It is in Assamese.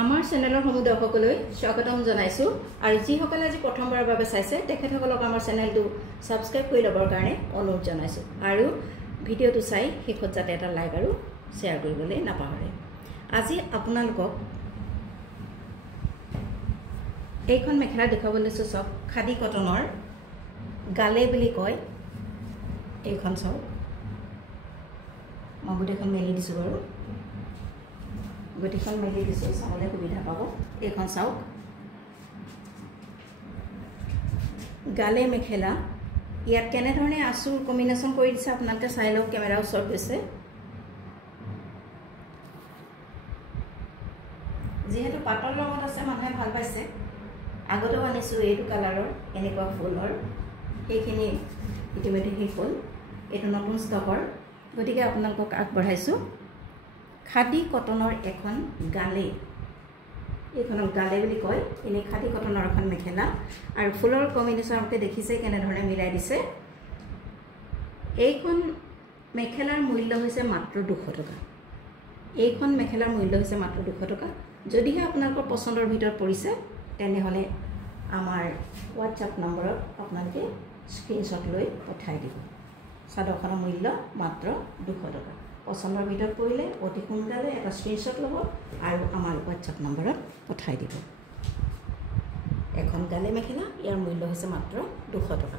আমাৰ চেনেলৰ সমূহ দৰ্শকলৈ স্বাগতম জনাইছো আৰু যিসকলে আজি প্ৰথমবাৰৰ বাবে চাইছে তেখেতসকলক আমাৰ চেনেলটো সাবস্ক্ৰাইব কৰি লবৰ কাৰণে অনুৰোধ জনাইছো আৰু ভিডিঅটো চাই শেষত যাতে এটা লাইক আৰু শ্বেয়াৰ কৰিবলৈ নাপাহৰে। আজি আপোনালোকক এইখন মেখেলা দেখাবলৈ চাওক, খাদী কটনৰ গালে বুলি কয়। এইখন চাওক, মই গোটেইখন মেলি দিছো বাৰু, গোটেইখন মেলি দিছো, চাবলৈ সুবিধা পাব। এইখন চাওক, গালে মেখেলা। ইয়াত কেনেধৰণে আঁচুৰ কম্বিনেশ্যন কৰি দিছে আপোনালোকে চাই লওক। কেমেৰা ওচৰত গৈছে, যিহেতু পাটৰ লগত আছে মানুহে ভাল পাইছে। আগতেও আনিছোঁ এইটো কালাৰৰ এনেকুৱা ফুলৰ, সেইখিনি ইতিমধ্যে শেষ হ'ল। এইটো নতুন ষ্টকৰ, গতিকে আপোনালোকক আগবঢ়াইছোঁ খাদী কটনৰ এখন গালে। এইখনক গালে বুলি কয়। এনেই খাদী কটনৰ এখন মেখেলা আৰু ফুলৰ কম্বিনেশ্যন আপোনালোকে দেখিছে কেনেধৰণে মিলাই দিছে। এইখন মেখেলাৰ মূল্য হৈছে মাত্ৰ 200 টকা। এইখন মেখেলাৰ মূল্য হৈছে মাত্ৰ 200 টকা। যদিহে আপোনালোকৰ পচন্দৰ ভিতৰত পৰিছে তেনেহ'লে আমাৰ হোৱাটছআপ নম্বৰত আপোনালোকে স্ক্ৰীনশ্বট লৈ পঠাই দিব। চাদৰখনৰ মূল্য মাত্ৰ 200 টকা। পচন্দৰ ভিতৰত পৰিলে অতি সোনকালে এটা স্ক্ৰীনশ্বট ল'ব আৰু আমাৰ হোৱাটছআপ নম্বৰত পঠাই দিব। এখন গালে মেখেলা, ইয়াৰ মূল্য হৈছে মাত্ৰ 200 টকা।